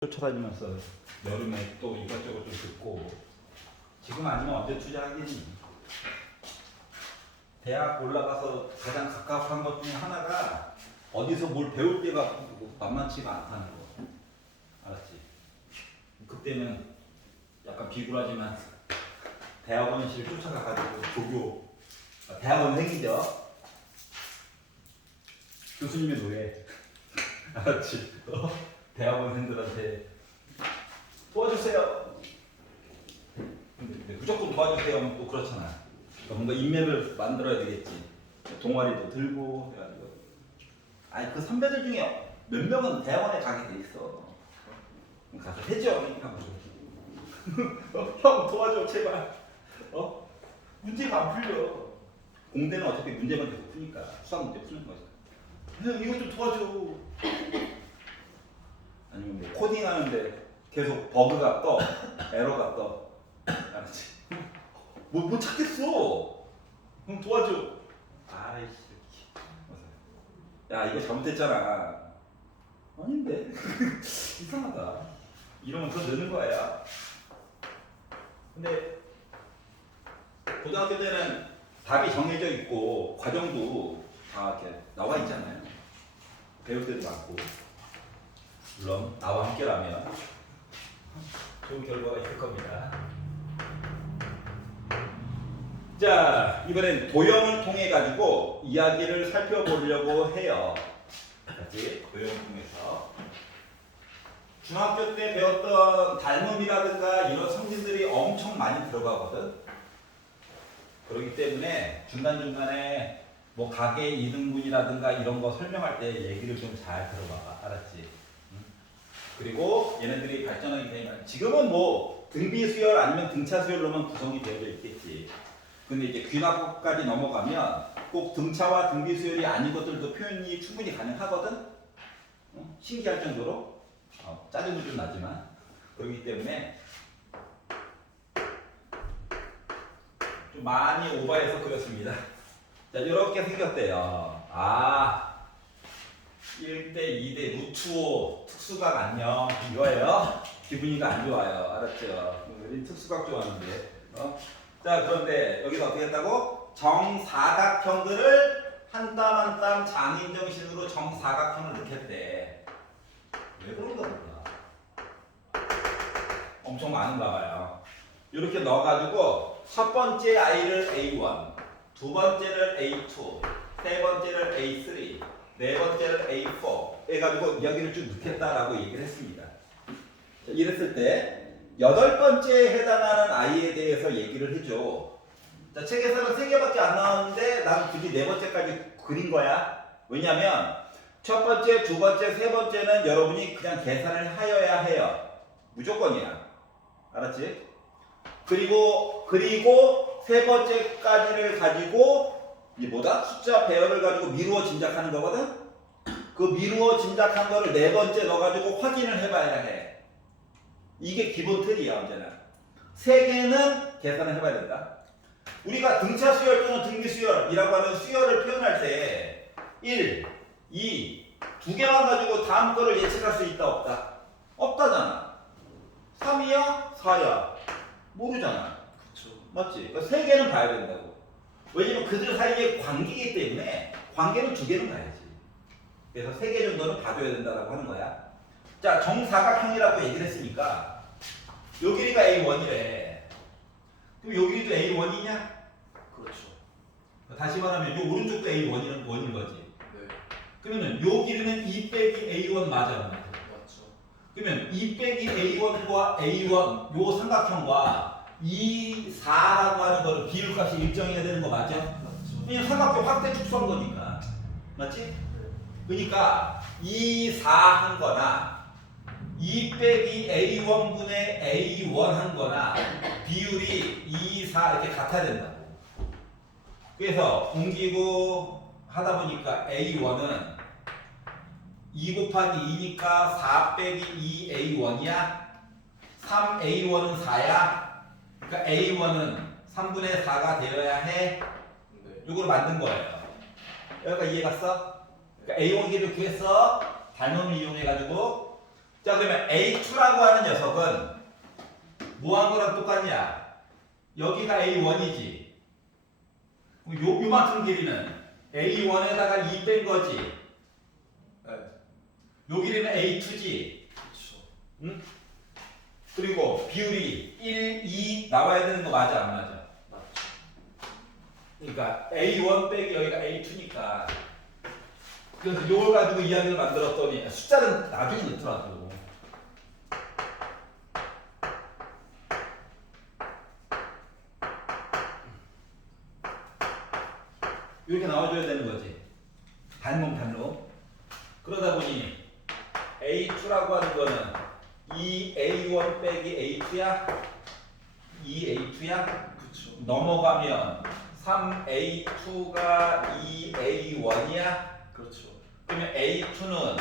쫓아다니면서 여름에 또 이것저것 좀 듣고 지금 아니면 언제 투자하겠니? 대학 올라가서 가장 가깝한 것 중에 하나가 어디서 뭘 배울 때가 만만치가 않다는 거. 알았지? 그때는 약간 비굴하지만 대학원실 쫓아가가지고 조교, 대학원생이죠. 교수님의 노예. 알았지? 대학원생들한테 도와주세요. 근데 무조건 도와주세요 하면 또 그렇잖아. 그러니까 뭔가 인맥을 만들어야 되겠지. 동아리도 들고 해가지고. 아니 그 선배들 중에 몇 명은 대학원에 가게 돼 있어. 가서 해줘. 형 도와줘 제발. 문제가 안 풀려. 공대는 어차피 문제만 계속 푸니까 수학 문제 푸는 거지. 형 이거 좀 도와줘. 아니면 뭐 코딩하는데 계속 버그가 떠, 에러가 떠. 알았지? 뭐 찾겠어. 형 도와줘. 아이씨. 야 이거 잘못했잖아. 아닌데. 이상하다. 이러면 더 느는 거야. 근데 고등학교 때는 답이 정해져 있고 과정도 다 이렇게 나와 있잖아요. 배울 때도 많고. 물론 나와 함께라면 좋은 결과가 있을 겁니다. 자, 이번엔 도형을 통해 가지고 이야기를 살펴보려고 해요. 같이 도형을 통해서 중학교 때 배웠던 닮음이라든가 이런 성질들이 엄청 많이 들어가거든. 그렇기 때문에 중간중간에 뭐 가계 이등분이라든가 이런 거 설명할 때 얘기를 좀 잘 들어봐. 알았지? 그리고 얘네들이 발전하게 되면 지금은 뭐 등비수열 아니면 등차수열로만 구성이 되어 있겠지. 근데 이제 귀납까지 넘어가면 꼭 등차와 등비수열이 아닌 것들도 표현이 충분히 가능하거든. 신기할 정도로 짜증도 좀 나지만 그렇기 때문에 좀 많이 오버해서 그렸습니다. 자, 이렇게 생겼대요. 1대 2대 루트5 특수각 안녕 이거예요. 기분이가 안 좋아요. 알았죠? 우리 특수각 좋아하는데. 자, 그런데 여기서 어떻게 했다고? 정사각형들을 한 땀 한 땀 장인정신으로 정사각형을 넣겠대. 왜 그런가 몰라. 엄청 많은가 봐요. 이렇게 넣어가지고 첫 번째 아이를 A1, 두 번째를 A2, 세 번째를 A3, 네 번째를 A4 해가지고 이야기를 쭉 넣겠다라고 얘기를 했습니다. 자, 이랬을 때 여덟 번째에 해당하는 아이에 대해서 얘기를 해줘. 자, 책에서는 세 개밖에 안 나왔는데 난 굳이 네 번째까지 그린 거야. 왜냐면 첫 번째, 두 번째, 세 번째는 여러분이 그냥 계산을 하여야 해요. 무조건이야. 알았지? 그리고 세 번째까지를 가지고 이 뭐다? 숫자 배열을 가지고 미루어 짐작하는 거거든? 그 미루어 짐작한 거를 네 번째 넣어가지고 확인을 해봐야 해. 이게 기본 틀이야, 언제나. 세 개는 계산을 해봐야 된다. 우리가 등차 수열 또는 등비 수열이라고 하는 수열을 표현할 때 1, 2, 두 개만 가지고 다음 거를 예측할 수 있다, 없다? 없다잖아. 3이야? 4야? 모르잖아. 그쵸. 맞지? 그러니까 세 개는 봐야 된다고. 왜냐면 그들 사이에 관계이기 때문에 관계는 두 개는 봐야지. 그래서 세 개 정도는 봐줘야 된다고 하는 거야. 자, 정사각형이라고 얘기를 했으니까 요 길이가 A1이래. 그럼 요 길이도 A1이냐? 그렇죠. 다시 말하면 요 오른쪽도 A1이는 원인 거지. 네. 그러면은 요 길이는 2 빼기 A1 맞아. 맞죠. 그러면 2 빼기 A1과 A1 요 삼각형과 2, 4라고 하는 거는 비율값이 일정해야 되는 거 맞죠? 맞죠. 왜냐면 삼각형 확대 축소한 거니까. 맞지? 네. 그러니까 2, 4 한 거나 2 빼기 A1분의 A1 한 거나 비율이 2, 4 이렇게 같아야 된다고. 그래서 옮기고 하다 보니까 A1은 2 곱하기 2니까 4 빼기 2A1이야. 3A1은 4야. 그러니까 A1은 3분의 4가 되어야 해. 네. 이걸 만든 거예요. 여기까지 이해 갔어? 그러니까 A1 길이를 구했어. 닮음을 이용해가지고 자 그러면 A2라고 하는 녀석은 뭐한 거랑 똑같냐? 여기가 A1이지. 요만큼 길이는 A1에다가 2 뺀 거지. 네. 요 길이는 A2지. 그렇죠. 응? 그리고 비율이 1, 2 나와야 되는 거 맞아 안 맞아? 맞죠. 그러니까 A1 빼기 여기가 A2니까. 그래서 이걸 가지고 이야기를 만들었더니 숫자는 나중에 넣더라고. 이렇게 나와줘야 되는 거지. 반놈. 그러다 보니 A2라고 하는 거는 2A1 빼기 A2야? 2A2야? 그렇죠. 넘어가면 3A2가 2A1이야? 그렇죠. 그러면 A2는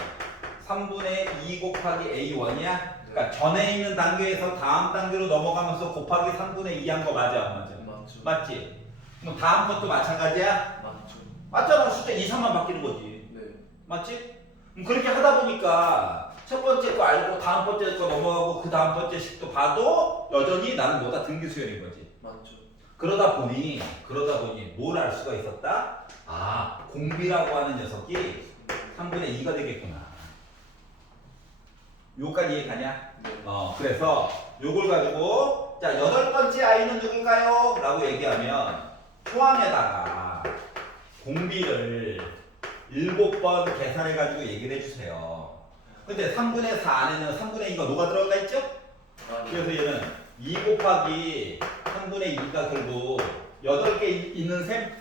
3분의 2 곱하기 A1이야? 그러니까 전에 있는 단계에서 다음 단계로 넘어가면서 곱하기 3분의 2 한 거 맞아? 안 맞아? 맞죠. 맞지? 그럼 다음 것도 마찬가지야? 맞죠. 맞잖아. 숫자 2, 3만 바뀌는 거지. 네. 맞지? 그렇게 하다 보니까 첫 번째 거 알고 다음 번째 거 넘어가고 그 다음 번째 식도 봐도 여전히 나는 뭐다 등기수열인 거지. 맞죠. 그러다 보니 뭘 알 수가 있었다? 아, 공비라고 하는 녀석이 3분의 2가 되겠구나. 요까지 이해가냐? 네. 그래서 요걸 가지고 자, 8번째 아이는 누굴까요? 라고 얘기하면 포함에다가 공비를 7번 계산해 가지고 얘기를 해주세요. 근데 3분의 4 안에는 3분의 2가 뭐가 들어가 있죠? 그래서 얘는 2 곱하기 3분의 2가 결국 8개 있는 셈?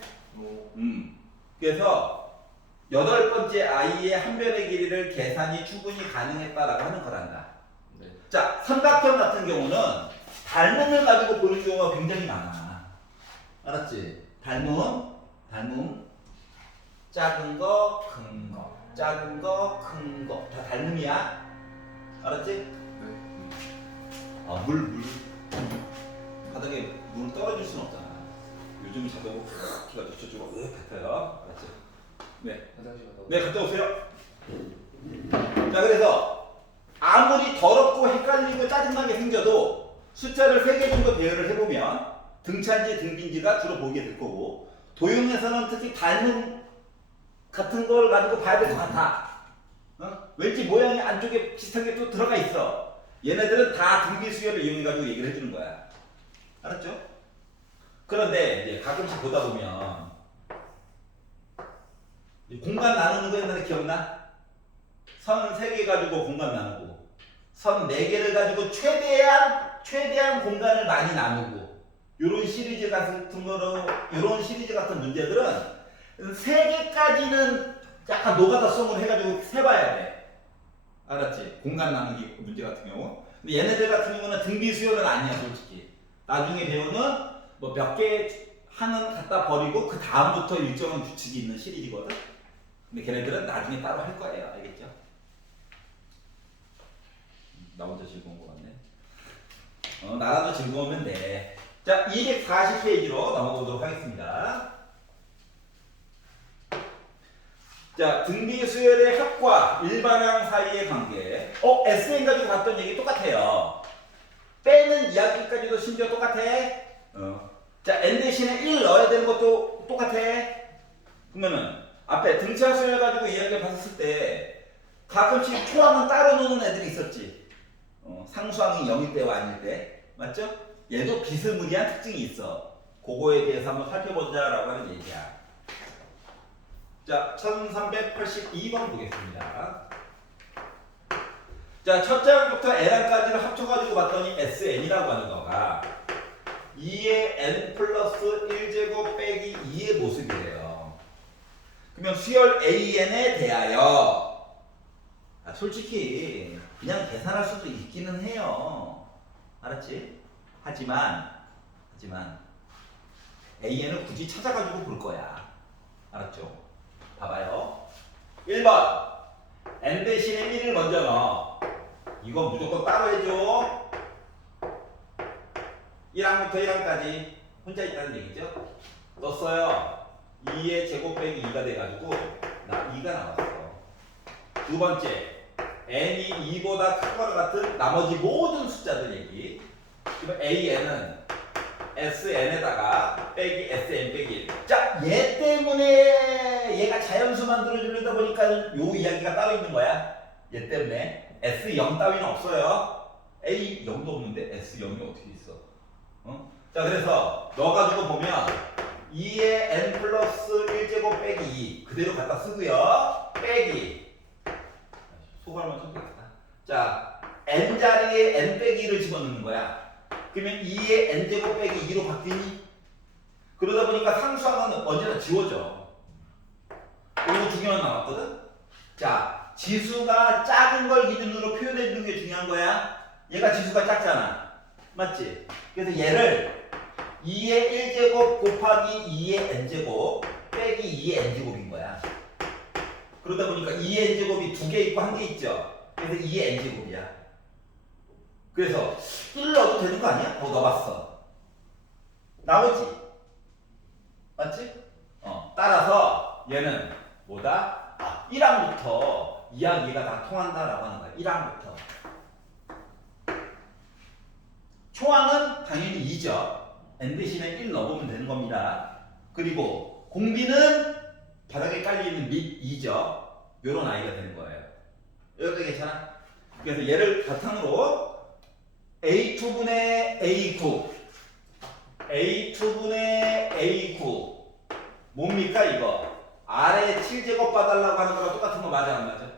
그래서 8번째 아이의 한 변의 길이를 계산이 충분히 가능했다라고 하는 거란다. 네. 자, 삼각형 같은 경우는 닮음을 가지고 보는 경우가 굉장히 많아. 알았지? 닮음, 작은 거, 큰 거, 작은 거, 큰 거, 다 닮음이야. 알았지? 네. 물. 바닥에 물 떨어질 수는 없잖아. 요즘 자꾸 키가 저쪽으로 같아요. 알았지? 네. 화장실 갔다 네, 갔다 오세요. 자, 그래서 아무리 더럽고 헷갈리고 짜증나게 생겨도 숫자를 3개 정도 배열을 해보면 등차인지 등비인지가 주로 보게 될 거고, 도형에서는 특히 닮음 같은 걸 가지고 봐야 될 것 같아. 왠지 모양이 안쪽에 비슷한 게 또 들어가 있어. 얘네들은 다 등비수열을 이용해가지고 얘기를 해주는 거야. 알았죠? 그런데 이제 가끔씩 보다 보면 공간 나누는 거 옛날에 기억나? 선 3개 가지고 공간 나누고 선 4개를 가지고 최대한 공간을 많이 나누고 요런 시리즈 같은 거로 요런 시리즈 같은 문제들은 3개까지는 약간 노가다성으로 해가지고 세봐야 돼. 알았지? 공간 나누기 문제 같은 경우. 근데 얘네들 같은 경우는 등비 수열은 아니야, 솔직히. 나중에 배우는 뭐 몇 개 하는 갖다 버리고 그 다음부터 일정한 규칙이 있는 시리즈거든. 근데 걔네들은 나중에 따로 할 거예요. 알겠죠? 나 혼자 즐거운 거 같네. 나라도 즐거우면 돼. 자, 240페이지로 넘어가도록 하겠습니다. 자, 등비 수열의 합과 일반항 사이의 관계. SN 가지고 봤던 얘기 똑같아요. 빼는 이야기까지도 심지어 똑같아. 자, n 대신에 1 넣어야 되는 것도 똑같아. 그러면은 앞에 등차 수열 가지고 이야기를 봤을 때 가끔씩 초항은 따로 노는 애들이 있었지. 상수항이 0일 때와 아닐 때. 맞죠? 얘도 비스무리한 특징이 있어. 그거에 대해서 한번 살펴보자라고 하는 얘기야. 자, 1382번 보겠습니다. 자, 첫 장부터 n까지를 합쳐가지고 봤더니 SN이라고 하는 거가 2의 n 플러스 1제곱 빼기 2의 모습이래요. 그러면 수열 AN에 대하여 솔직히 그냥 계산할 수도 있기는 해요. 알았지? 하지만 AN을 굳이 찾아가지고 볼 거야. 알았죠? 봐봐요. 1번 n 대신에 1을 먼저 넣어. 이건 무조건 따로 해줘. 1항부터 1항까지 혼자 있다는 얘기죠. 넣었어요. 2의 제곱 빼기 2가 돼가지고 2가 나왔어. 두 번째 n이 2보다 큰 거나 같은 나머지 모든 숫자들 얘기. 그럼 an은 sn에다가 빼기 sn 빼기 1. 자, 얘 때문에 얘가 자연수 만들어주려다 보니까 요 이야기가 따로 있는 거야. 얘 때문에 s0 따위는 없어요. a 0도 없는데 s0이 어떻게 있어? 어? 자, 그래서 넣어가지고 보면 2의 n 플러스 1제곱 빼기 2 그대로 갖다 쓰고요. 빼기 소괄만 쳐도 되겠다. 자, n 자리에 n 빼기 1을 집어넣는 거야. 그러면 2의 n제곱 빼기 2로 바뀌니? 그러다 보니까 상수항은 언제나 지워져. 이거 두 개만 남았거든? 자, 지수가 작은 걸 기준으로 표현해 주는 게 중요한 거야. 얘가 지수가 작잖아. 맞지? 그래서 얘를 2의 1제곱 곱하기 2의 n제곱 빼기 2의 n제곱인 거야. 그러다 보니까 2의 n제곱이 두 개 있고 한 개 있죠? 그래서 2의 n제곱이야. 그래서 1 넣어도 되는 거 아니야? 넣어봤어. 나오지? 맞지? 따라서 얘는 뭐다? 1항부터 이야기가 다 통한다라고 하는 거야. 1항부터. 초항은 당연히 2죠. n 대신에 1 넣어보면 되는 겁니다. 그리고 공비는 바닥에 깔려있는 밑 2죠. 요런 아이가 되는 거예요. 여기까지 괜찮아? 그래서 얘를 바탕으로 A2분의 A9 A2분의 A9 뭡니까 이거? 아래 7제곱 봐달라고 하는 거랑 똑같은 거 맞아 안 맞아?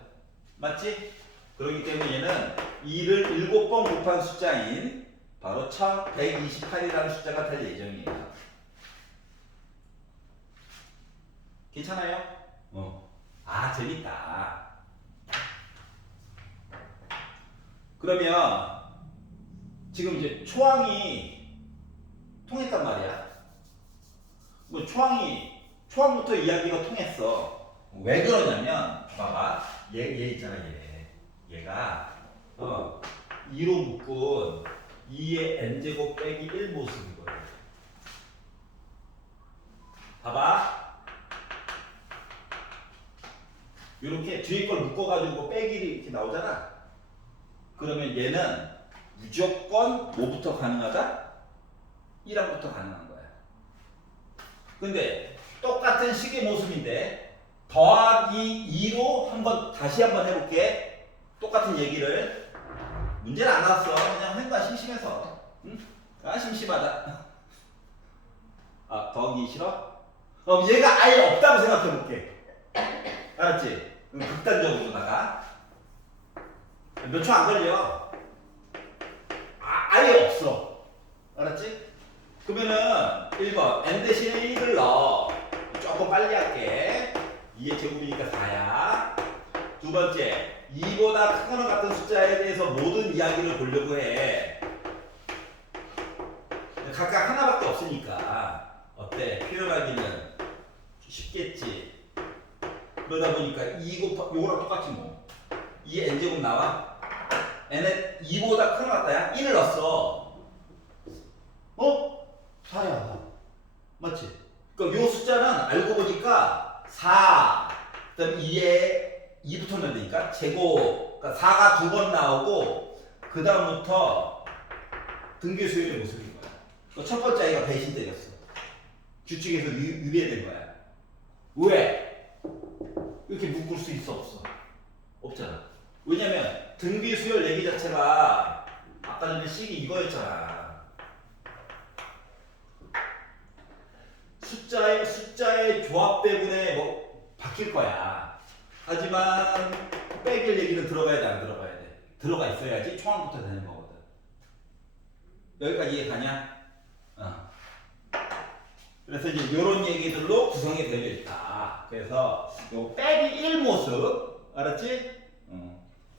맞지? 그렇기 때문에 얘는 2를 7번 곱한 숫자인 바로 1128이라는 숫자가 될 예정이에요. 괜찮아요? 재밌다. 그러면 지금 이제 초항이 통했단 말이야. 뭐 초항부터 이야기가 통했어. 왜 그러냐면 봐봐. 얘 있잖아 얘가 2로 묶은 2의 n제곱 빼기 1 모습이거든. 봐봐. 이렇게 뒤에 걸 묶어가지고 빼기를 이렇게 나오잖아. 그러면 얘는 무조건 뭐부터 가능하다? 1항부터 가능한 거야. 근데 똑같은 식의 모습인데 더하기 2로 다시 한번 해볼게. 똑같은 얘기를. 문제는 안 왔어. 그냥 한 거야 심심해서. 응? 심심하다. 더하기 싫어? 얘가 아예 없다고 생각해볼게. 알았지? 극단적으로다가 몇 초 안 걸려. 아예 없어. 알았지? 그러면은 1번 n 대신에 1을 넣어. 조금 빨리 할게. 2의 제곱이니까 4야. 두 번째 2보다 크거나 같은 숫자에 대해서 모든 이야기를 보려고 해. 각각 하나밖에 없으니까 어때? 표현하기는 쉽겠지. 그러다 보니까 2 곱하기 요거랑 똑같지 뭐. 2의 n제곱 나와. n에 2보다 큰 거 같다야? 1을 넣었어. 4야. 맞지? 그러니까 요 숫자는 알고 보니까 4, 그 다음 2부터 넣어야 되니까 제곱, 그러니까 4가 두 번 나오고 그 다음부터 등비 수열의 모습인 거야. 그러니까 첫 번째 아이가 배신 때렸어. 규칙에서 유배된 거야. 왜? 이렇게 묶을 수 있어 없어? 없잖아. 왜냐면 등비 수열 얘기 자체가 아까 전에 식이 이거였잖아. 숫자의 조합 때문에 뭐 바뀔 거야. 하지만 빼길 얘기는 들어가야 돼, 안 들어가야 돼? 들어가 있어야지 초항부터 되는 거거든. 여기까지 이해가냐? 그래서 이제 이런 얘기들로 구성이 되어 있다. 그래서 요 빼기 1 모습, 알았지?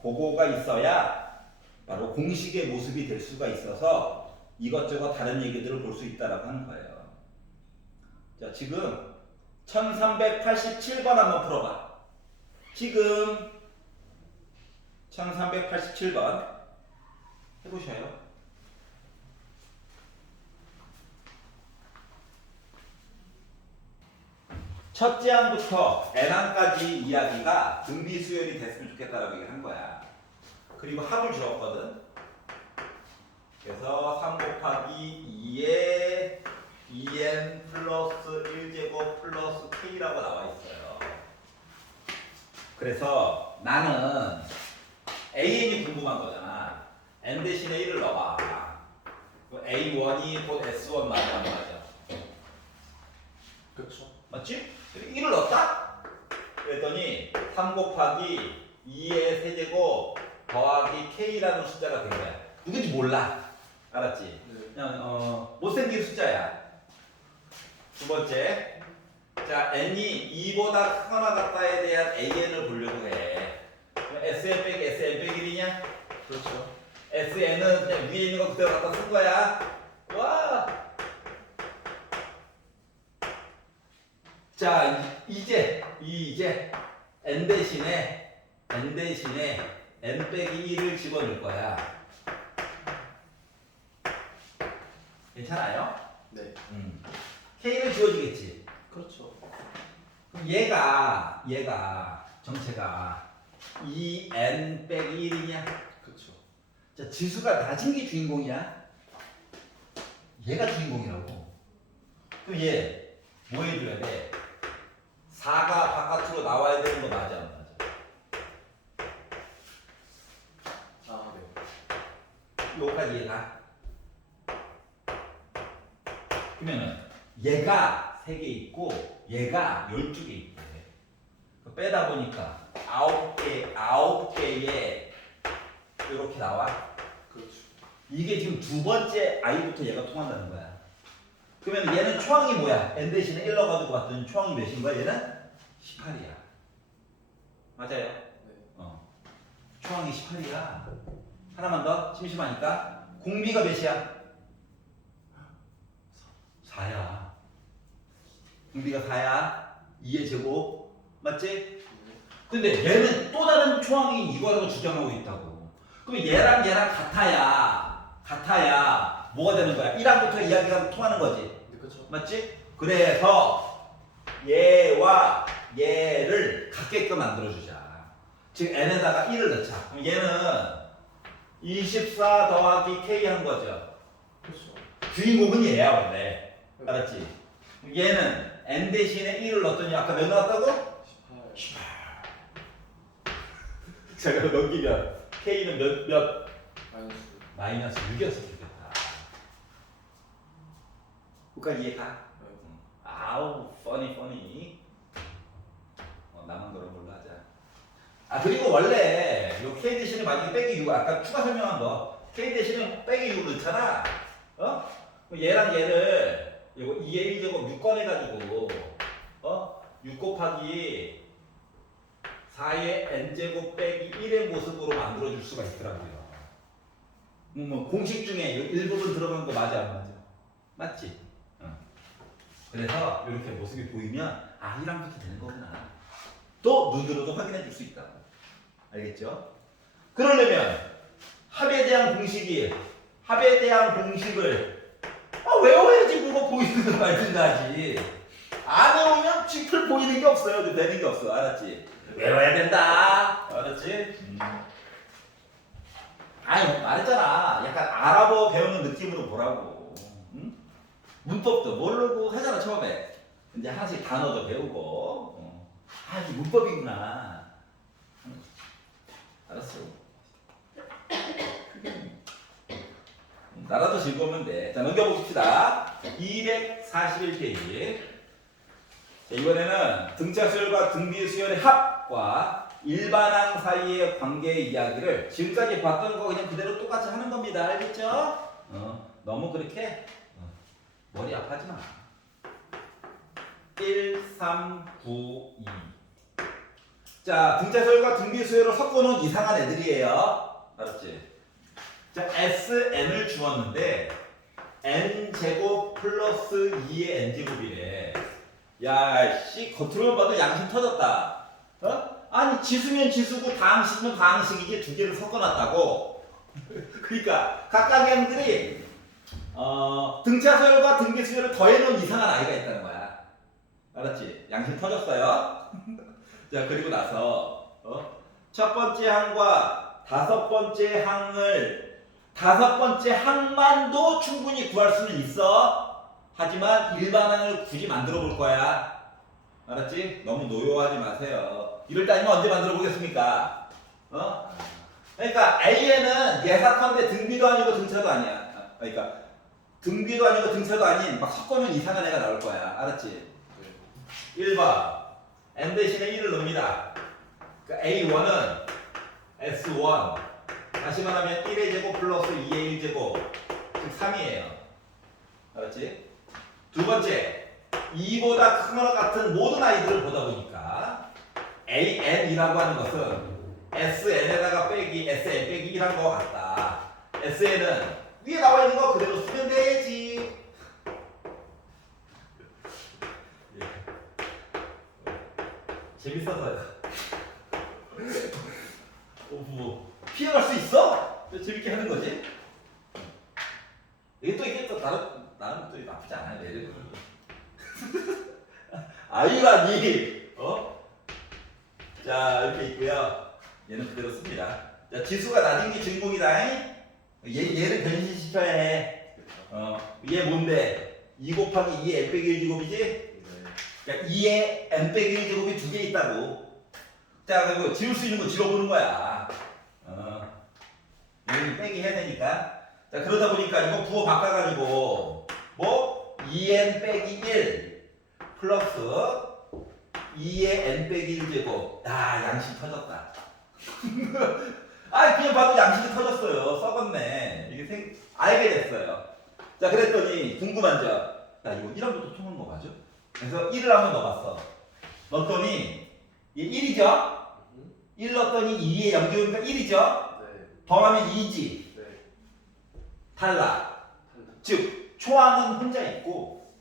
그거가 있어야 바로 공식의 모습이 될 수가 있어서 이것저것 다른 얘기들을 볼 수 있다라고 하는 거예요. 자, 지금 1387번 한번 풀어봐. 지금 1387번 해보셔요. 첫째 항부터 n항까지 이야기가 등비 수열이 됐으면 좋겠다라고 얘기를 한 거야. 그리고 합을 주었거든. 그래서 3 곱하기 2에 2n 플러스 1제곱 플러스 k라고 나와 있어요. 그래서 나는 an이 궁금한 거잖아. n 대신에 1을 넣어봐. a1이 곧 s1 맞아 안 맞아? 그렇죠. 맞지? 1을 넣었다? 그랬더니 3 곱하기 2의 세제곱 더하기 k라는 숫자가 된 거야. 누군지 몰라. 알았지? 네. 그냥 못생긴 숫자야. 두 번째, 자 n이 2보다 크거나 같다에 대한 an을 보려고 해. sn 빼기 sn 빼기 1이냐? 그렇죠. sn은 그냥 위에 있는 거 그대로 갖다 쓴 거야. 와. 자 이제 n 대신에 n 빼기 1을 집어넣을 거야. 괜찮아요? 네. k를 지워주겠지. 그렇죠. 그럼 얘가 정체가 2n 빼기 1이냐? 그렇죠. 자 지수가 낮은 게 주인공이야. 얘가 주인공이라고. 그럼 얘 뭐 해줘야 돼? 4가 바깥으로 나와야 되는 거 맞아 안 맞아? 아, 네. 요까지 얘가. 그러면은 얘가 3개 있고 얘가 12개 있대. 빼다 보니까 9개에 이렇게 나와. 그렇죠. 이게 지금 두 번째 i부터 얘가 통한다는 거야. 그러면 얘는 초항이 뭐야? n 대신에 1 넣어가지고 봤더니 초항이 몇인 거야? 얘는 18이야. 맞아요? 네. 초항이 18이야. 하나만 더 심심하니까 공비가 몇이야? 4야. 공비가 4야. 2의 제곱. 맞지? 네. 근데 얘는 또 다른 초항이 이거라고 주장하고 있다고. 그럼 얘랑 같아야 뭐가 되는 거야? 1항부터 이야기가 통하는 거지. 네, 그렇죠. 맞지? 그래서 얘와 얘를 같게끔 만들어주자. 즉 n에다가 1을 넣자. 그럼 얘는 24 더하기 k 한 거죠. 그렇죠. 주인공은 얘야 원래. 알았지? 얘는 n 대신에 1을 넣었더니 아까 몇 나왔다고? 18. 자 그럼 넘기면 k는 몇? 마이너스. 마이너스 6이었으면 좋겠다. 그까지 이해가? 네. 아우 funny. 나만 그런 걸로 하자. 아 그리고 원래 요 k 대신에 만약에 빼기 6 아까 추가 설명한 거 k 대신에 빼기 6을 넣잖아. 그럼 얘랑 얘를 이거 2의 1제곱 6 꺼내가지고 6 곱하기 4의 n제곱 빼기 1의 모습으로 만들어줄 수가 있더라고요. 뭐 공식 중에 일부분 들어간 거 맞아 안 맞아? 맞지? 그래서 이렇게 모습이 보이면 아 1항부터 되는 거구나. 또 눈으로도 확인해 줄 수 있다. 알겠죠? 그러려면 합에 대한 공식을 외워야지 뭐가 보이는 거 말든가 하지. 안 외우면 쥐풀 보이는 게 없어요. 되는 게 없어. 알았지? 외워야 된다. 알았지? 아니 말했잖아. 약간 아랍어 배우는 느낌으로 보라고. 응? 문법도 모르고 하잖아 처음에. 이제 하나씩 단어도 배우고. 아 이게 문법이구나. 알았어. 나라도 즐거우면 돼. 자 넘겨봅시다. 241페이지. 이번에는 등차 수열과 등비 수열의 합과 일반항 사이의 관계 이야기를 지금까지 봤던 거 그냥 그대로 똑같이 하는 겁니다. 알겠죠? 너무 그렇게 머리 아파하지 마. 1, 3, 9, 2. 자, 등차 수열과 등비 수열을 섞어놓은 이상한 애들이에요. 알았지? 자, SN을 주었는데 N제곱 플러스 2의 N제곱이래. 야, 씨, 겉으로만 봐도 양심 터졌다. 아니, 지수면 지수고 다항식이면 다항식이지 두 개를 섞어놨다고. 그러니까 각각의 N들이 등차 수열과 등비 수열을 더해놓은 이상한 아이가 있다는 거야. 알았지? 양심 터졌어요? 자, 그리고 나서 첫 번째 항과 다섯 번째 항만도 충분히 구할 수는 있어. 하지만 일반항을 굳이 만들어 볼 거야. 알았지? 너무 노여워하지 마세요. 이럴 때 아니면 언제 만들어 보겠습니까? 어? 그러니까 A에는 예사건데 등비도 아니고 등차도 아니야. 그러니까 등비도 아니고 등차도 아닌 막 섞으면 이상한 애가 나올 거야. 알았지? 1번 n 대신에 1을 넣습니다. 그러니까 A1은 S1 다시 말하면 1의 제곱 플러스 2의 1제곱 즉 3이에요. 알았지? 두 번째 2보다 크거나 같은 모든 아이들을 보다 보니까 AN이라고 하는 것은 SN에다가 빼기 SN 빼기 1한 것 같다. SN은 위에 나와 있는 거 그대로 쓰면 되지. 재밌어서요. 뭐 피해갈 수 있어? 재밌게 하는 거지. 이게 또 나름 또 나쁘지 않아요. 매력이. 아유라니. 자 이렇게 있고요. 얘는 그대로 씁니다. 자 지수가 낮은 게 주인공이다. 얘를 변신시켜야 해. 얘 뭔데? 2 곱하기 2의 n 빼기 1 제곱이지? 그러니까 2의 n 빼기 1 제곱이 두 개 있다고. 자 그리고 지울 수 있는 거 지워보는 거야. 얘는 빼기 해야 되니까. 자 그러다 보니까 이거 부호 바꿔가지고 뭐 2n 빼기 1 플러스 2의 n 빼기 1 제곱. 야 양심 터졌다. 아 그냥 봐도 양심이 터졌어요. 썩었네. 이게 알게 됐어요. 자 그랬더니 궁금한 점. 나 이거 1함부터 통한 거 맞죠? 그래서 1을 한번 넣어봤어. 넣었더니 얘 1이죠? 1 넣었더니 2에 0개 오니까 1이죠? 네. 더하면 2지. 네. 탈락. 즉 초항은 혼자 있고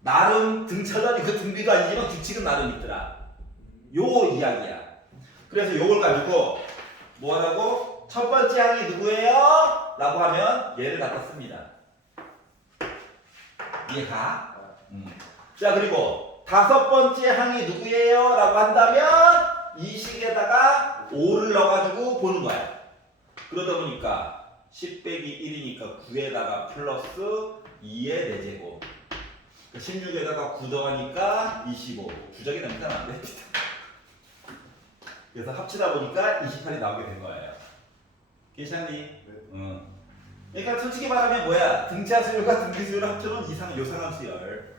나름 등차도 아니고 등비도 아니지만 규칙은 나름 있더라. 요 이야기야. 그래서 요걸 가지고 뭐라고? 첫 번째 항이 누구예요? 라고 하면 얘를 갖다 씁니다. 이해가? 자 그리고 다섯 번째 항이 누구예요? 라고 한다면 이 식에다가 5를 넣어가지고 보는 거야. 그러다 보니까 10 빼기 1이니까 9에다가 플러스 2의 4제곱 16에다가 9 더하니까 25 주작이 남잖아 안 돼? 그래서 합치다 보니까 28이 나오게 된 거예요. 괜찮니? 네. 그러니까 솔직히 말하면 뭐야? 등차 수열과 등비 수열을 합쳐놓은 요상한 수열.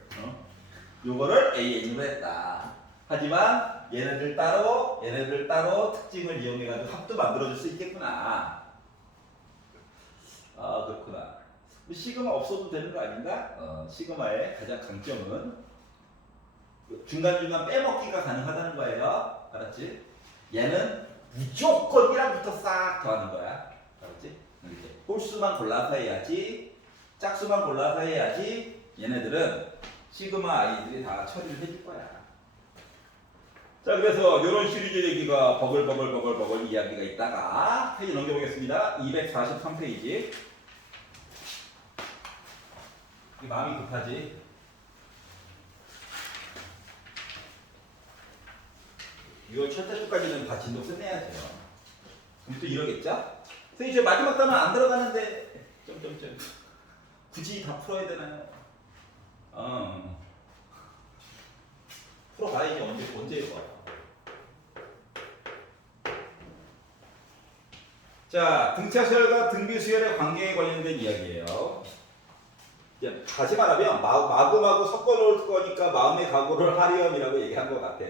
요거를 AN으로 했다. 하지만 얘네들 따로 특징을 이용해가지고 합도 만들어줄 수 있겠구나. 아 그렇구나. 시그마 없어도 되는 거 아닌가? 시그마의 가장 강점은 중간중간 빼먹기가 가능하다는 거예요. 알았지? 얘는 무조건 1항부터 싹 더하는 거야. 알았지? 이렇게 홀수만 골라서 해야지, 짝수만 골라서 해야지. 얘네들은 시그마 아이들이 다 처리를 해줄 거야. 자, 그래서 이런 시리즈 얘기가 버글버글 이야기가 있다가 페이지 넘겨보겠습니다. 243페이지. 마음이 급하지? 이거 첫째 주까지는 다 진도 끝내야죠. 그럼 또 이러겠죠? 선생님 저 마지막 단원 안 들어가는데 점점점 굳이 다 풀어야 되나요? 풀어봐야지. 언제 해봐. 자, 등차 수열과 등비 수열의 관계에 관련된 이야기예요. 이제 다시 말하면 마구마구 섞어놓을 거니까 마음의 각오를 하렴이라고 얘기한 것 같아.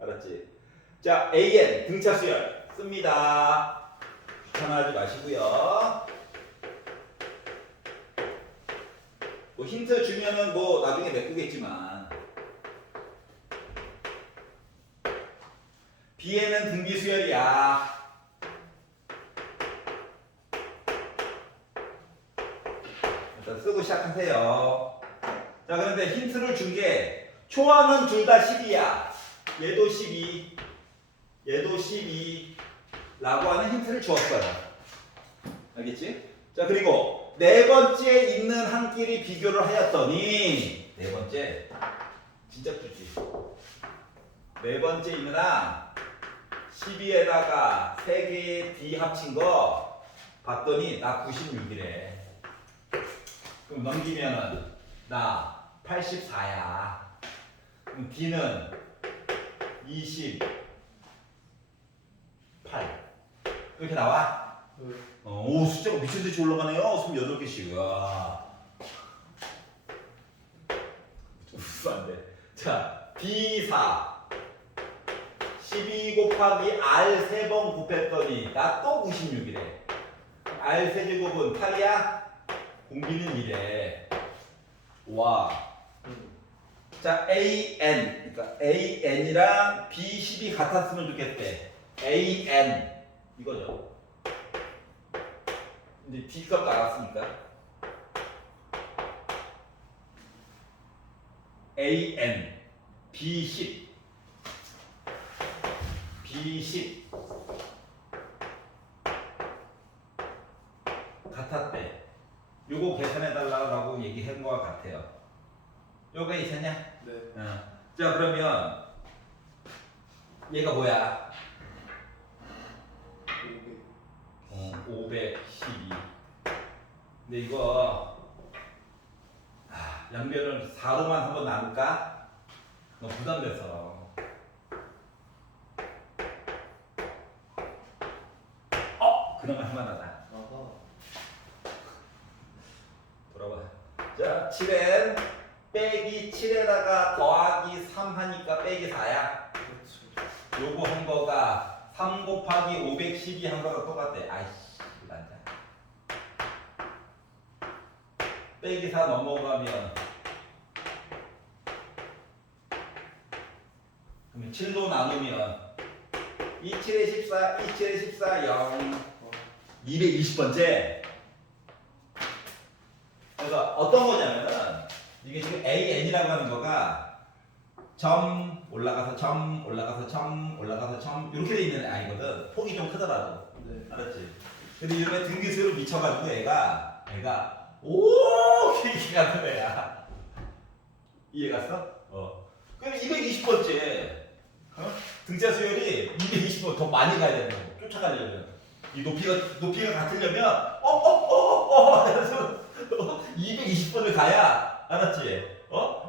알았지? 자, AN 등차 수열 씁니다. 귀찮아하지 마시고요. 뭐 힌트 주면은 뭐 나중에 메꾸겠지만 B에는 등비 수열이야. 일단 쓰고 시작하세요. 자, 그런데 힌트를 준 게 초항은 둘 다 10이야. 얘도 12, 얘도 12 라고 하는 힌트를 주었어요. 알겠지? 자, 그리고 네 번째 있는 항끼리 비교를 하였더니 네 번째 진짜 크지. 네 번째 있는 항 12에다가 3개의 D 합친 거 봤더니 나 96이래. 그럼 넘기면은 나 84야. 그럼 D는 28. 이렇게 나와? 네. 오, 숫자가 미친듯이 올라가네요. 28개씩. 와. 안 돼. 자, B4. 12 곱하기 R 3번 곱했더니 나 또 96이래. R 세제곱은 8이야? 공비는 2래. 와. 자, AN. 그러니까 AN이랑 B10이 같았으면 좋겠대. AN. 이거죠. 이제 D 값도 알았으니까. AN. B10. B10 같았대. 요거 계산해달라고 얘기한 것 같아요. 요거 있었냐? 네. 자, 그러면 얘가 뭐야? 512. 근데 이거 양변을 4로만 한번 나눌까? 너무 부담돼서. 그나마 할만하다. 아하. 돌아봐. 자, 7n 빼기 7에다가 더하기 3 하니까 빼기 4야. 그렇죠. 요거 한 거가 3 곱하기 512 한 거랑 똑같대. 아이씨, 난자. 빼기 4 넘어가면 그러면 7로 나누면 2, 7에 14, 2, 7에 14, 0. 220번째. 그래서 어떤 거냐면은 이게 지금 AN이라고 하는 거가 점 올라가서 점 올라가서 점 올라가서 점 이렇게 돼 있는 아이거든. 폭이 좀 크더라도. 네. 알았지? 근데 이번에 등기수를 미쳐가지고 애가 오 이렇게 가는 애야. 이해 갔어? 그럼 220번째. 등차 수열이 220번 더 많이 가야 되는 거야. 쫓아가려면. 이 높이가 같으려면 그래서 220번을 가야 알았지?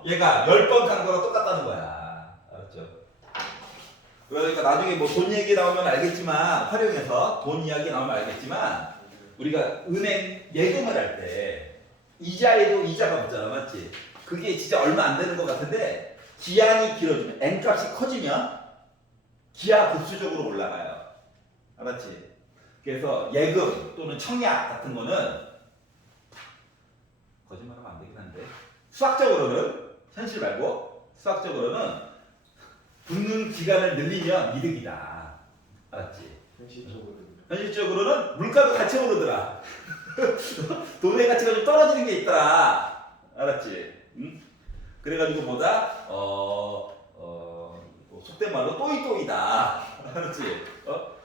얘가 10번 간 거랑 똑같다는 거야. 알았죠? 그러니까 나중에 뭐 돈 얘기 나오면 알겠지만 활용해서 돈 이야기 나오면 알겠지만 우리가 은행 예금을 할 때 이자에도 이자가 붙잖아. 맞지? 그게 진짜 얼마 안 되는 것 같은데 기한이 길어지면 N값이 커지면 기하급수적으로 올라가요. 알았지? 그래서 예금 또는 청약 같은 거는 거짓말하면 안 되긴 한데 수학적으로는 현실 말고 수학적으로는 붙는 기간을 늘리면 이득이다. 알았지? 현실적으로는. 현실적으로는 물가도 같이 오르더라. 돈의 가치가 좀 떨어지는 게 있더라. 알았지? 응? 그래가지고 뭐다? 속된 말로 또이또이다. 알았지?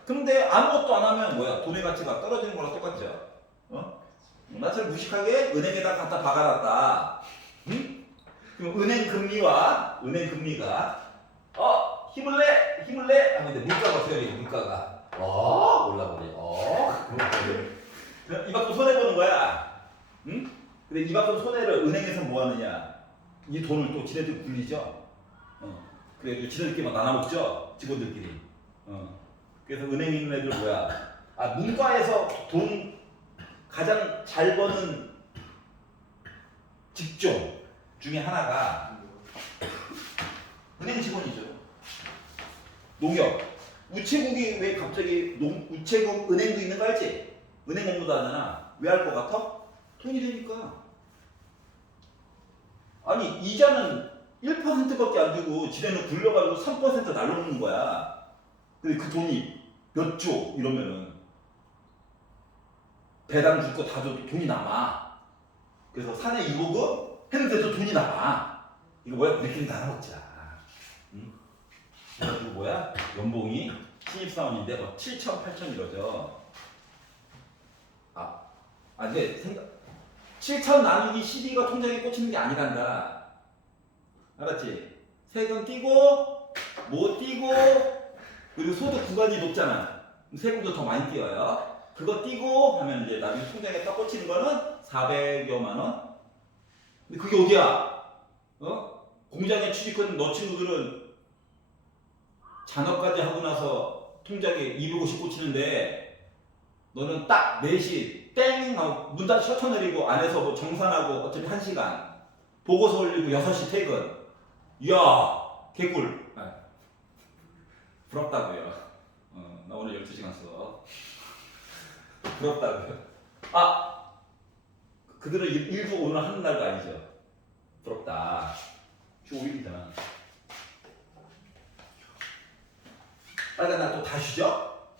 근데 아무것도 안 하면 뭐야? 돈의 가치가 떨어지는 거랑 똑같죠? 나처럼 무식하게 은행에다 갖다 박아놨다. 응? 그럼 은행 금리가 힘을 내 하면 이제 물가가 세요. 물가가 올라버려. 이만큼 손해 보는 거야. 응? 근데 이만큼 손해를 은행에서 뭐 하느냐? 이 돈을 또 지네들 굴리죠. 그래도 지네들끼리만 나눠 먹죠. 직원들끼리. 그래서 은행에 있는 애들 뭐야? 문과에서 돈 가장 잘 버는 직종 중에 하나가 은행 직원이죠. 농협. 우체국이 왜 갑자기 우체국 은행도 있는 거 알지? 은행 업무도 하잖아. 왜 할 것 같아? 돈이 되니까. 아니 이자는 1%밖에 안 주고 지네는 굴려가지고 3% 날려먹는 거야. 근데 그 돈이 몇 조 이러면은 배당 줄 거 다 줘도 돈이 남아. 그래서 사내 2호급 했는데도 돈이 남아. 이거 뭐야? 우리끼리 나눠 먹자. 응? 그래가지고 뭐야? 연봉이 신입사원인데 뭐 7천, 8천 이러죠. 근데 7천 나누기 12가 통장에 꽂히는 게 아니란다. 알았지? 세금 띄고 못 띄고 그리고 소득 구간이 높잖아. 그럼 세금도 더 많이 띄어요. 그거 띄고 하면 이제 나중에 통장에 딱 꽂히는 거는 400여만 원. 근데 그게 어디야? 공장에 취직한 너 친구들은 잔업까지 하고 나서 통장에 250 꽂히는데 너는 딱 4시 땡 하고 문 닫고 셔터 내리고 안에서 뭐 정산하고 어차피 1시간 보고서 올리고 6시 퇴근. 이야 개꿀. 부럽다고요. 나 오늘 12시간 써. 부럽다고요. 그들은 일도 오늘 하는 날도 아니죠. 부럽다. 주 5일이잖아. 빨간 날 또 다 쉬죠?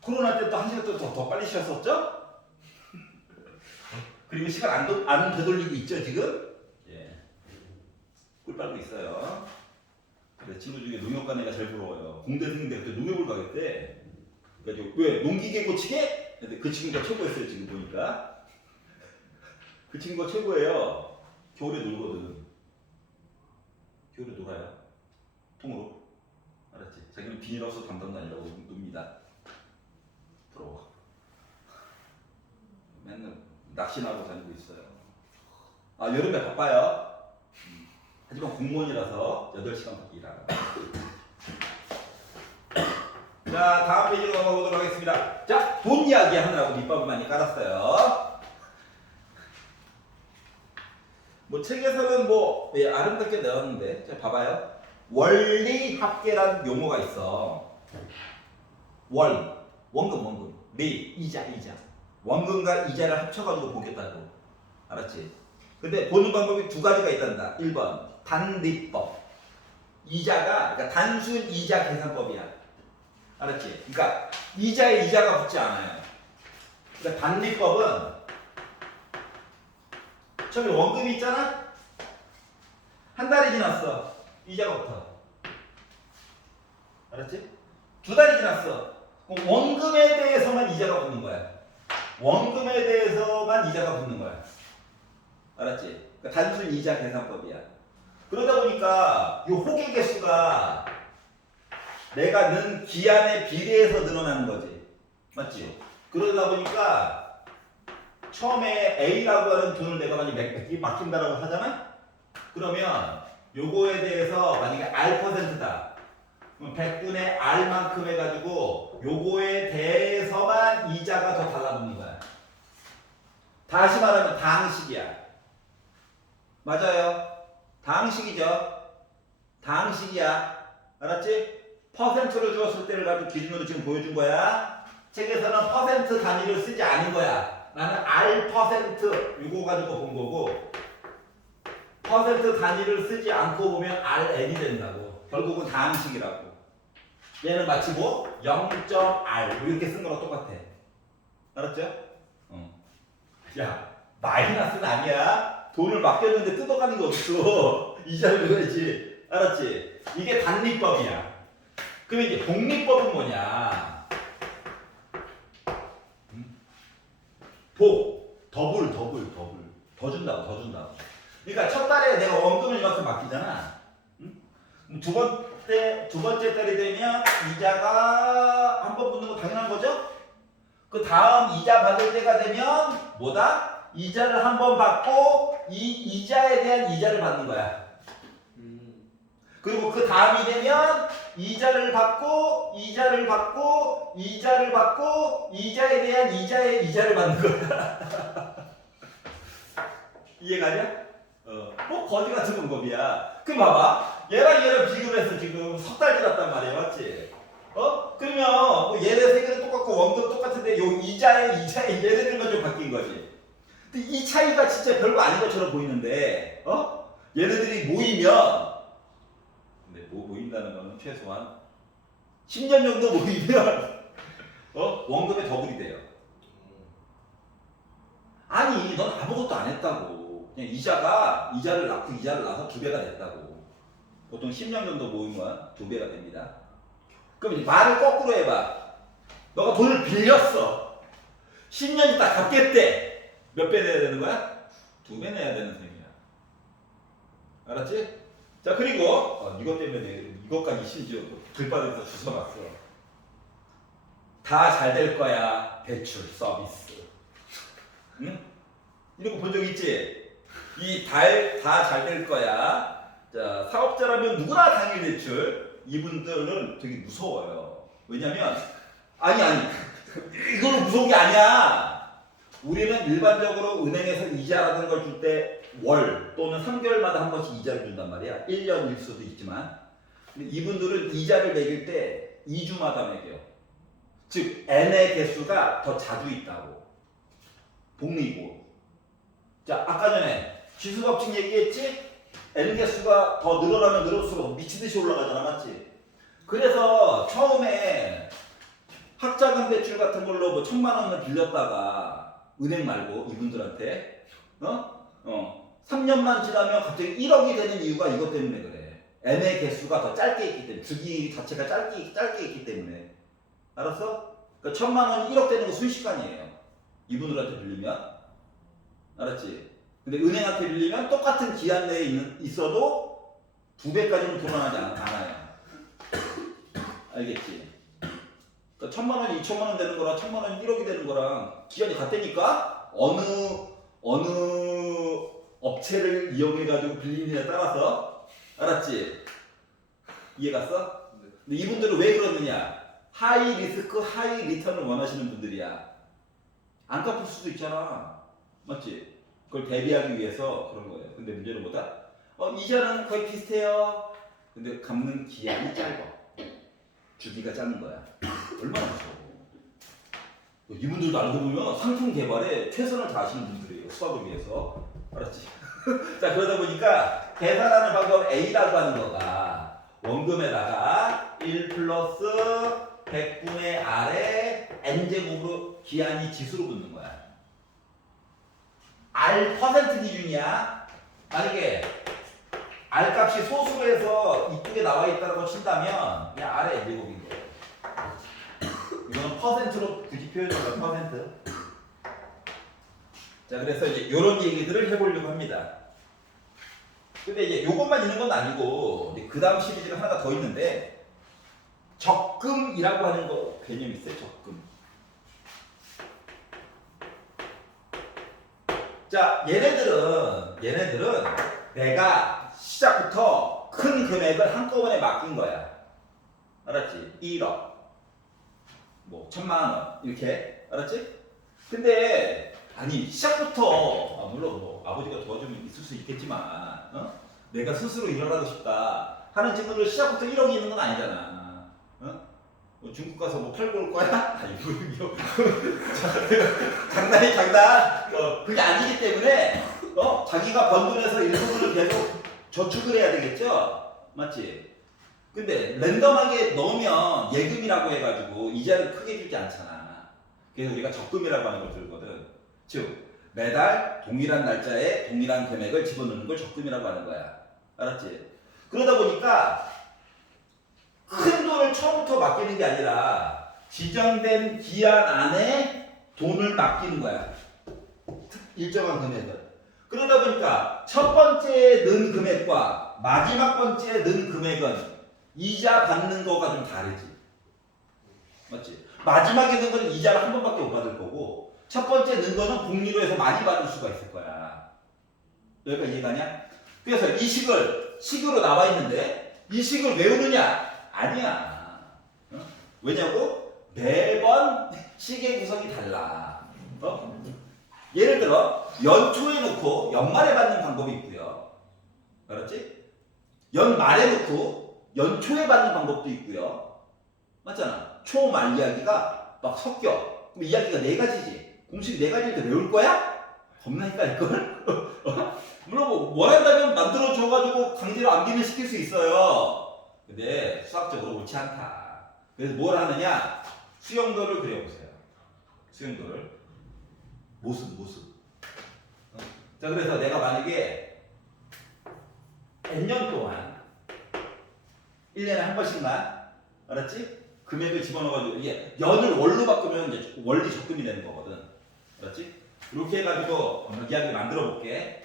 코로나 때 또 1시간 더 빨리 쉬었었죠? 그리고 시간 안 되돌리고 있죠 지금? 예. 꿀 빨고 있어요. 그래, 친구 중에 농협관 애가 제일 부러워요. 공대생인데 그때 농협을 가겠대. 그래가지고 왜 농기계 고치게? 근데 그 친구가 최고였어요 지금 보니까. 그 친구가 최고예요. 겨울에 놀거든. 겨울에 놀아요. 통으로. 알았지? 자기는 비닐하우스 담당자라고 놉니다. 부러워. 맨날 낚시나고 다니고 있어요. 여름에 바빠요. 하지만 공무원이라서 8시간 밖에 일하고. 자, 다음 페이지로 넘어가보도록 하겠습니다. 자, 돈 이야기 하느라고 밑밥을 많이 깔았어요. 뭐 책에서는 아름답게 넣었는데, 자, 봐봐요. 원리 합계라는 용어가 있어. 원금, 리, 이자. 원금과 이자를 합쳐가지고 보겠다고. 알았지? 근데 보는 방법이 2가지가 있단다. 1번, 단리법. 그러니까 단순 이자 계산법이야. 알았지? 그러니까 이자에 이자가 붙지 않아요. 그러니까 단리법은 처음에 원금이 있잖아? 한 달이 지났어. 이자가 붙어. 알았지? 2달이 지났어. 그럼 원금에 대해서만 이자가 붙는 거야. 원금에 대해서만 이자가 붙는 거야. 알았지? 그러니까 단순 이자 계산법이야. 그러다 보니까 이 호계 개수가 내가 넣은 기한에 비례해서 늘어나는 거지. 맞지? 그러다 보니까 처음에 A라고 하는 돈을 내가 만약에 맡긴다라고 하잖아? 그러면 요거에 대해서 만약에 R%다. 그럼 100분의 R만큼 해가지고 요거에 대해서만 이자가 더 달라붙는 거야. 다시 말하면 다항식이야. 맞아요. 다항식이야. 알았지? 퍼센트로 주었을 때를 가지고 기준으로 지금 보여준 거야. 책에서는 퍼센트 단위를 쓰지 않은 거야. 나는 R% 이거 가지고 본 거고 퍼센트 단위를 쓰지 않고 보면 RN이 된다고. 결국은 다항식이라고. 얘는 마치 0.R 이렇게 쓴 거랑 똑같아. 알았죠? 야, 마이너스는 아니야. 돈을 맡겼는데 뜯어가는 게 어딨어. 이자를 줘야지. 알았지? 이게 단리법이야. 그럼 이제 복리법은 뭐냐? 더블. 더 준다고. 그러니까 첫 달에 내가 원금을 이만큼 맡기잖아. 두 번째 달이 되면 이자가 한 번 붙는 거 당연한 거죠? 그 다음 이자 받을 때가 되면 이자를 한 번 받고 이 이자에 대한 이자를 받는 거야. 그리고 그 다음이 되면 이자를 받고 이자에 대한 이자를 받는 거야. 이해가냐? 거지 같은 방법이야. 그럼 봐봐. 얘랑 비교를 해서 지금 석 달 지났단 말이야. 맞지? 그러면 얘네 세 개는 똑같고 원금 똑같은데 요 이자에 얘네들만 좀 바뀐 거지. 근데 이 차이가 진짜 별거 아닌 것처럼 보이는데 얘네들이 모이면 근데 모인다는 거는 최소한 10년 정도 모이면 원금의 더블이 돼요. 아니 넌 아무것도 안 했다고. 그냥 이자를 낳아서 2배가 됐다고. 보통 10년 정도 모이면 2배가 됩니다. 그럼 이제 말을 거꾸로 해봐. 너가 돈을 빌렸어. 10년 있다 갚겠대. 몇 배 내야 되는 거야? 2배 내야 되는 셈이야. 알았지? 자 그리고 이것 때문에 이것까지 심지어 글바닥에서 주워놨어. 다 잘 될 거야. 대출, 서비스. 응? 이런 거 본 적 있지? 이 다 잘 될 거야. 자, 사업자라면 누구나 당일 대출. 이분들은 되게 무서워요. 왜냐면 아니 이걸로 무서운 게 아니야. 우리는 일반적으로 은행에서 이자라는 걸 줄 때 월 또는 3개월마다 한 번씩 이자를 준단 말이야. 1년일 수도 있지만. 근데 이분들은 이자를 매길 때 2주마다 매겨. 즉 N의 개수가 더 자주 있다고. 복리고. 자, 아까 전에 지수법칙 얘기했지? N 개수가 더 늘어나면 늘어날수록 미치듯이 올라가잖아, 맞지? 그래서 처음에 학자금 대출 같은 걸로 뭐 1,000만 원을 빌렸다가 은행 말고 이분들한테 3년만 지나면 갑자기 1억이 되는 이유가 이것 때문에 그래. N의 개수가 더 짧게 있기 때문에, 주기 자체가 짧게 있기 때문에. 알았어? 그러니까 1,000만 원이 1억 되는 거 순식간이에요. 이분들한테 빌리면. 알았지? 근데 은행한테 빌리면 똑같은 기한 내에 있어도 2배까지는 돌아나지 않아요. 알겠지? 그러니까 1,000만 원이 2,000만 원 되는 거랑 1,000만 원이 1억이 되는 거랑 기한이 같다니까? 어느 업체를 이용해가지고 빌리느냐에 따라서. 알았지? 이해 갔어? 근데 이분들은 왜 그러느냐? 하이 리스크, 하이 리턴을 원하시는 분들이야. 안 갚을 수도 있잖아. 맞지? 그걸 대비하기 위해서 그런 거예요. 근데 문제는 뭐다? 이자는 거의 비슷해요. 근데 갚는 기한이 짧아. 주기가 짧은 거야. 얼마나 무서워. 이분들도 알고 보면 상품 개발에 최선을 다하시는 분들이에요. 수학을 위해서. 알았지? 자, 그러다 보니까 계산하는 방법 A라고 하는 거가 원금에다가 1 플러스 100분의 R에 N제곱으로 기한이 지수로 붙는 거야. R 퍼센트 기준이야. 만약에 R 값이 소수로 해서 이쪽에 나와 있다고 친다면 그냥 R의 N제곱인 거예요. 이거는 퍼센트로 굳이 표현한 거야, 퍼센트. 자, 그래서 이제 이런 얘기들을 해보려고 합니다. 근데 이제 요것만 있는 건 아니고 그 다음 시리즈가 하나가 더 있는데 적금이라고 하는 거 개념 있어요? 적금. 자, 얘네들은 내가 시작부터 큰 금액을 한꺼번에 맡긴 거야. 알았지? 1억, 뭐 1,000만 원 이렇게. 알았지? 근데 아니 시작부터 물론 뭐 아버지가 도와주면 있을 수 있겠지만 내가 스스로 일어나고 싶다 하는 친구들 시작부터 1억이 있는 건 아니잖아. 뭐 중국 가서 뭐 팔고 올 거야? 아이고 장난. 그게 아니기 때문에 자기가 번 돈에서 일부분을 계속 저축을 해야 되겠죠? 맞지? 근데 랜덤하게 넣으면 예금이라고 해가지고 이자를 크게 주지 않잖아. 그래서 우리가 적금이라고 하는 걸 들거든. 즉 매달 동일한 날짜에 동일한 금액을 집어넣는 걸 적금이라고 하는 거야. 알았지? 그러다 보니까 큰 돈을 처음부터 맡기는 게 아니라 지정된 기한 안에 돈을 맡기는 거야. 일정한 금액을. 그러다 보니까 첫 번째 넣은 금액과 마지막 번째 넣은 금액은 이자 받는 거가 좀 다르지. 맞지? 마지막에 넣은 거는 이자를 한 번밖에 못 받을 거고 첫 번째 넣은 거는 복리로 해서 많이 받을 수가 있을 거야. 여기까지 이해가냐? 그래서 이 식으로 나와 있는데 이 식을 외우느냐? 아니야. 왜냐고? 매번 식의 구성이 달라. 예를 들어 연초에 놓고 연말에 받는 방법이 있고요. 알았지? 연말에 놓고 연초에 받는 방법도 있고요. 맞잖아. 초말 이야기가 막 섞여. 그럼 이야기가 4가지지. 공식 4가지를 외울 거야? 겁나 헷갈릴걸? 물론 뭐 원한다면 만들어줘가지고 강제로 암기는 시킬 수 있어요. 근데 수학적으로 옳지 않다. 그래서 뭘 하느냐? 수용도를 그려보세요. 수용도를. 모습. 자, 그래서 내가 만약에 N년 동안 1년에 한 번씩만, 알았지? 금액을 집어넣어가지고 이게 연을 월로 바꾸면 이제 원리 적금이 되는 거거든. 알았지? 이렇게 해가지고 이야기 만들어 볼게.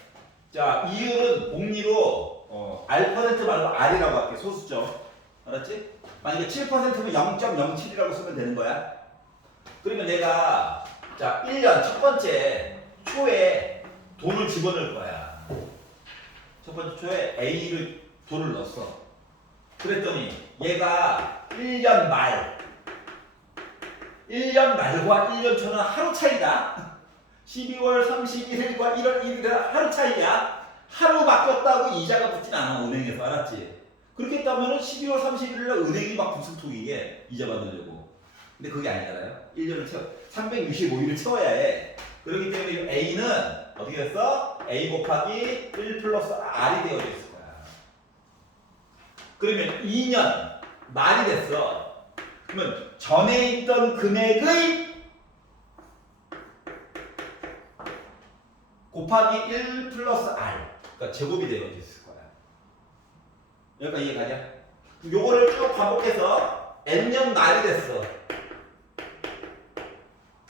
자, 이율은 복리로 R% 말고 R이라고 할게. 소수점. 알았지? 만약에 7%면 0.07이라고 쓰면 되는 거야. 그러면 내가 자 1년 첫 번째 초에 돈을 집어넣을 거야. 첫 번째 초에 A를 돈을 넣었어. 그랬더니 얘가 1년 말과 1년 초는 하루 차이다. 12월 31일과 1월 1일은 하루 차이야. 하루 바뀌었다고 이자가 붙진 않아 은행에서. 알았지? 그렇게 했다면 12월 31일날 은행이 막 불쑥투기해 이자 받으려고. 근데 그게 아니잖아요. 1년을 채워 365일을 채워야 해. 그렇기 때문에 A는 어떻게 했어? A 곱하기 1 플러스 R이 되어져 있을 거야. 그러면 2년 말이 됐어. 그러면 전에 있던 금액의 곱하기 1 플러스 R, 그러니까 제곱이 되어져 있을 거야. 여기까지 이해가냐? 요거를 쭉 반복해서 n년 말이 됐어.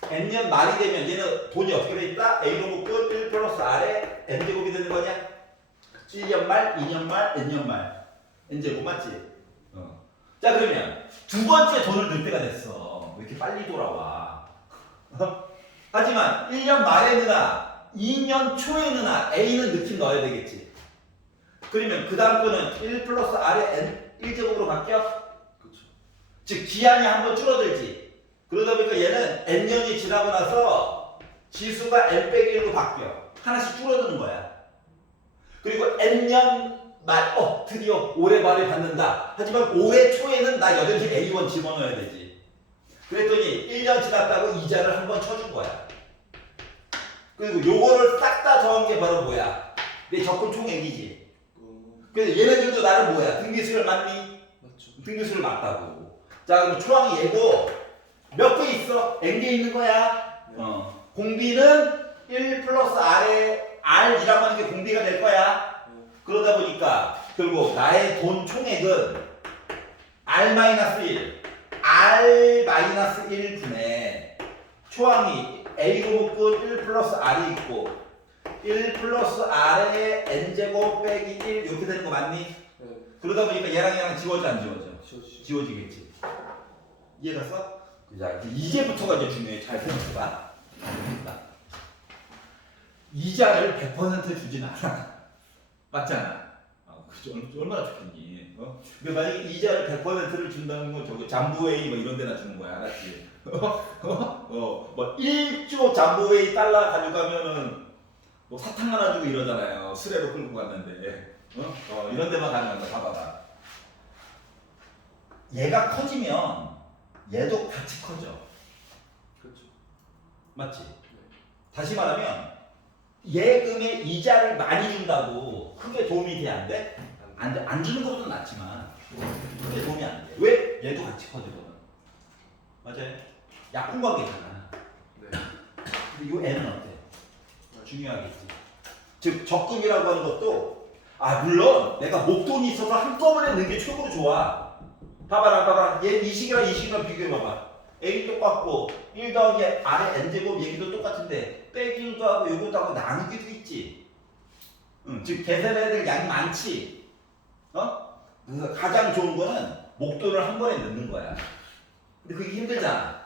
n년 말이 되면 얘는 돈이 어떻게 돼 있다? A로 묶은 1 플러스 R에 n제곱이 되는 거냐? 1년 말, 2년 말, n년 말. n제곱 맞지? 자 그러면 두 번째 돈을 넣을 때가 됐어. 왜 이렇게 빨리 돌아와? 하지만 1년 말에 넣으나 2년 초에 넣으나 A는 넣긴 넣어야 되겠지. 그러면 그 다음 거는 1 플러스 R에 n 1제곱으로 바뀌어? 그렇죠. 즉 기한이 한번 줄어들지. 그러다 보니까 얘는 n년이 지나고 나서 지수가 n 빼기 1로 바뀌어. 하나씩 줄어드는 거야. 그리고 n년 말, 드디어 올해 말에 받는다. 하지만 올해 초에는 나 여전히 A1 집어넣어야 되지. 그랬더니 1년 지났다고 이자를 한번 쳐준 거야. 그리고 요거를 싹 다 더한 게 바로 뭐야? 내 적금 총액이지. 그래서 얘네들도 나를 뭐야? 등기수를 맞니? 맞죠. 등기수를 맞다고. 자 그럼 초항이 얘고 몇 개 있어? n개 있는 거야. 네. 공비는 1 플러스 R에 R이라고 하는 게 공비가 될 거야. 그러다 보니까 결국 나의 돈 총액은 R-1, R-1분의 초항이 A로 묶은 1 플러스 R이 있고 1 플러스 R에 N제곱 빼기 1 이렇게 되는 거 맞니? 네. 그러다 보니까 얘랑 지워져 안 지워져? 지워지죠. 지워지겠지. 이해갔어? 자, 이제부터가 이제 중요해. 잘 생각해봐. 이자를 100% 주진 않아. 맞잖아. 그죠? 얼마나 좋겠니? 근데 만약에 이자를 100%를 준다는 건 저거 잠부웨이 뭐 이런 데나 주는 거야. 알았지? 뭐 1조 잠부웨이 달러 가져가면은 뭐 사탕 하나 주고 이러잖아요. 수레로 끌고 갔는데. 이런 데만 가능한 거야. 봐봐봐. 얘가 커지면 얘도 같이 커져. 그렇죠. 맞지? 다시 말하면 예금에 이자를 많이 준다고 크게 도움이 돼 안 돼? 안 주는 것보다 낫지만 크게 도움이 안 돼. 왜? 얘도 같이 커지거든. 맞아요? 약분관계잖아. 네. 근데 이 애는 어때? 중요하겠지. 즉 적금이라고 하는 것도 물론 내가 목돈이 있어서 한꺼번에 넣는 게 최고로 좋아. 봐봐라. 얘 이 시기랑 비교해봐봐. A 똑같고 1 더하기 R의 N제곱 얘기도 똑같은데 빼기도 하고 요것도 하고 나누기도 있지. 즉 계산해야 될 양이 많지. 그래서 가장 좋은 거는 목돈을 한 번에 넣는 거야. 근데 그게 힘들잖아.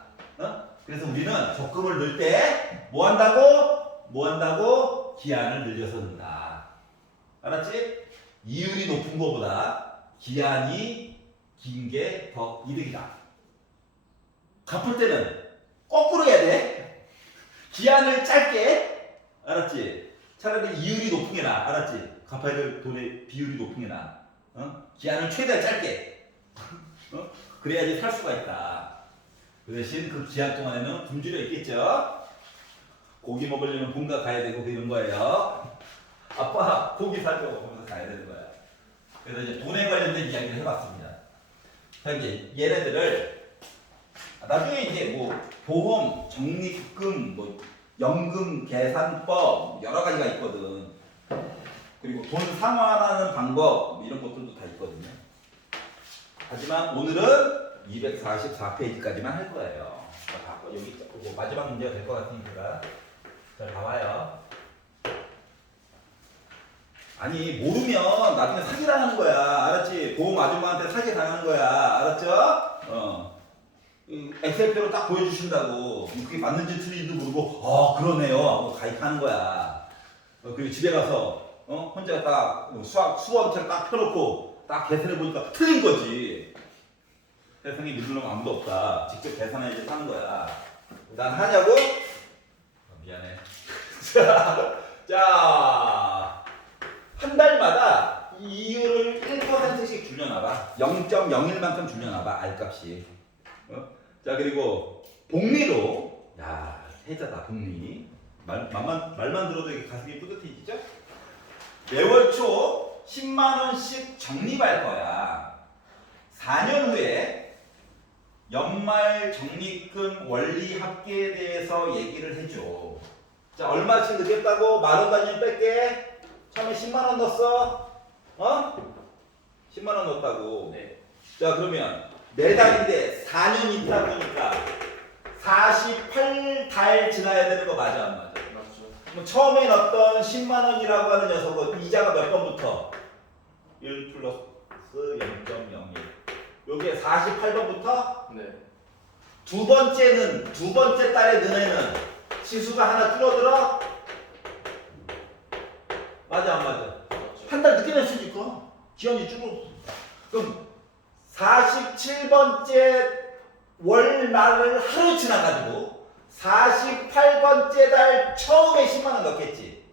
그래서 우리는 적금을 넣을 때 뭐 한다고? 기한을 늘려서 넣는다. 알았지? 이율이 높은 거보다 기한이 긴 게 더 이득이다. 갚을 때는 거꾸로 해야 돼. 기한을 짧게. 알았지? 차라리 이율이 높은 게 나아. 알았지? 갚아야 될 돈의 비율이 높은 게 나아. 기한을 최대한 짧게. 그래야지 살 수가 있다. 그 대신 그 기한 동안에는 굶주려 있겠죠? 고기 먹으려면 본가 가야 되고 그런 거예요. 아빠 고기 사줘 하면서 가야 되는 거야. 그래서 이제 돈에 관련된 이야기를 해봤습니다. 그래서 이제 얘네들을 나중에 이제 뭐 보험, 적립금, 뭐 연금 계산법 여러 가지가 있거든. 그리고 돈 상환하는 방법 뭐 이런 것들도 다 있거든요. 하지만 오늘은 244페이지까지만 할 거예요. 여기 뭐 마지막 문제가 될 것 같으니까 잘 봐봐요. 아니 모르면 나중에 사기 당하는 거야. 알았지? 보험 아줌마한테 사기 당하는 거야. 알았죠? 이 엑셀표로 딱 보여주신다고. 그게 맞는지 틀린지도 모르고 그러네요 하고 가입하는 거야. 그리고 집에 가서 혼자 딱 수험책 딱 펴놓고 딱 계산해 보니까 틀린 거지. 세상에 믿을 놈 아무도 없다. 직접 계산해야지 사는 거야. 난 하냐고? 미안해. 자, 한 달마다 이율을 1%씩 줄여놔봐. 0.01만큼 줄여놔봐. R값이. 자, 그리고 복리로. 야, 해자다, 복리. 말만 들어도 이게 가슴이 뿌듯해지죠? 매월 초 10만원씩 적립할 거야. 4년 후에 연말 적립금 원리 합계에 대해서 얘기를 해줘. 자, 얼마씩 넣겠다고? 10,000원 단위를 뺄게. 처음에 10만원 넣었어? 10만원 넣었다고. 네. 자, 그러면 매달인데 4년 있다 보니까 48달 지나야 되는 거 맞아, 안 맞아? 맞죠. 그럼 처음에 넣었던 10만원이라고 하는 녀석은 이자가 몇 번부터? 1 플러스 0.01. 요게 48번부터 네. 두 번째 달에 너네는 지수가 하나 줄어들어? 맞아 안 맞아? 맞죠. 한 달 늦게 냈으니까 지연이 줄어들었어. 그럼 47번째 월말을 하루 지나가지고 48번째 달 처음에 10만원 넣겠지.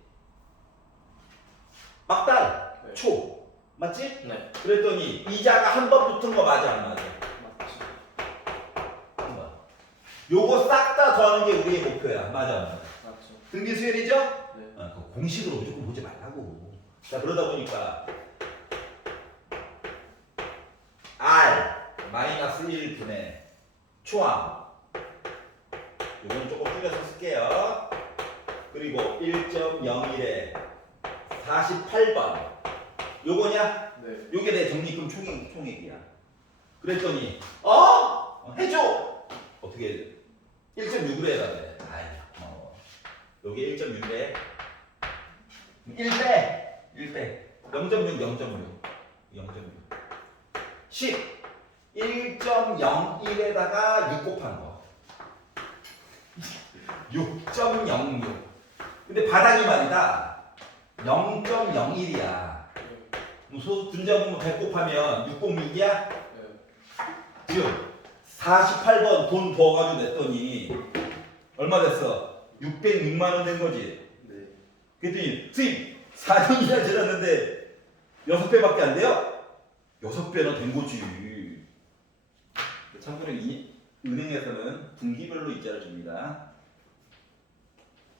막달 네. 초 맞지? 네. 그랬더니 이자가 한 번 붙은 거 맞아 안 맞아? 맞죠. 한 번. 요거 싹 다 더하는 게 우리의 목표야. 맞아 안 맞아? 맞죠. 등기 수열이죠? 네. 그 공식으로 무조건 보지 말라고. 자, 그러다 보니까 R 마이너스 1분의 초항 요거는 조금 줄여서 쓸게요. 그리고 1.01에 48번 요거냐? 네. 요게 내 적립금 총액이야. 그랬더니 해줘. 어떻게 1.6으로 해라 그래. 아이 고마워. 요게 1.6에 1빼 0.6 10 1.01에다가 6 곱한 거 6.06. 근데 바닥이 말이다 0.01이야. 분자분모 100 곱하면 606이야? 네. 즉 48번 돈 부어가지고 냈더니 얼마 됐어? 606만원 된 거지. 네. 그랬더니 수입 4년이나 지났는데 6배밖에 안 돼요? 6배나 된 거지. 참고로 이 은행에서는 분기별로 이자를 줍니다.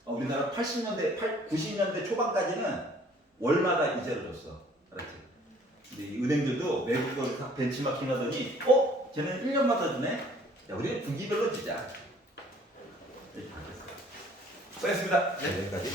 우리나라 90년대 초반까지는 월마다 이자를 줬어. 알았지? 근데 이 은행들도 외국 거를 다 벤치마킹 하더니 쟤는 1년마다 주네? 야, 우리는 분기별로 주자. 이렇게 바뀌었어. 수고했습니다. 네, 여기까지.